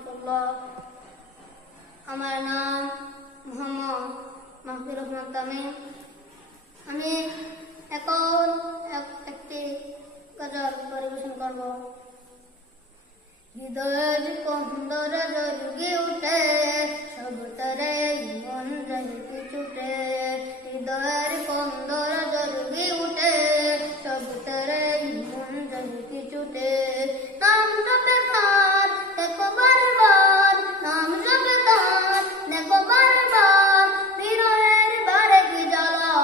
রহমতুল্লাহ। আমার নাম মোহাম্মদ মাহফুজুর রহমান তামিম। আমি এখন একটি গজল পরিবেশন করব। হৃদয়ের কন্দরে জরুরি উঠে সব তরে মন জলকি ছুটে। হৃদয়ের কন্দরে জরুরি উঠে সব তরে মন জলকি ছুটে। নাম জপে তার দেখো বারবার, নাম জপে তার দেখো বারবার, বিরহের বারে কি জ্বালা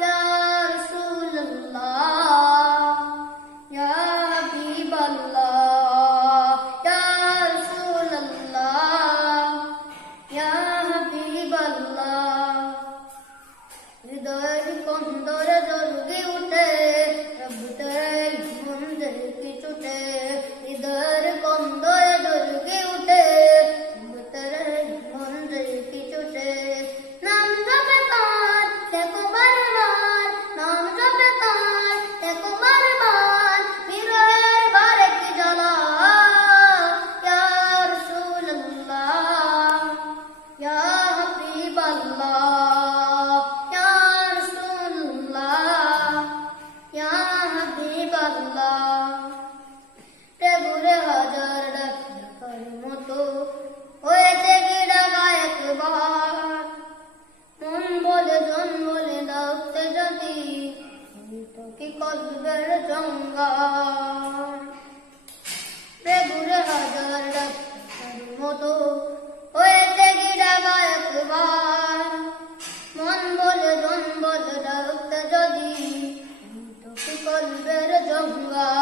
ইয়া রাসূলুল্লাহ ইয়া হাবিবাল্লাহ ইয়া রাসূলুল্লাহ ইয়া হাবিবাল্লাহ। হৃদয়ের কন্দরে জলকি উঠে রব তরে মন জলকি ছুটে। হৃদয়ের কন্দরে জলকি উঠে রব তরে মন জলকি ছুটে। নাম জপে তার দেখো বারবার, নাম জপে তার দেখো বারবার, বিরহের বারে কি জ্বালা ইয়া রাসূলুল্লাহ ইয়া হাবিবাল্লাহ ইয়া রাসূলুল্লাহ ইয়া হাবিবাল্লাহ। প্রেমে হাজার ডাকার মতো হয়েছে কি ডাকা একবার, মন বলে জন বলে ডাকতে যদি হইতো কি কলবের জঙ্গার। প্রেমে হাজার ডাকার মতো হয়েছে কি ডাকা একবার, মন বলে জন বলে ডাকতে যদি হইতো কি কলবের জঙ্গার।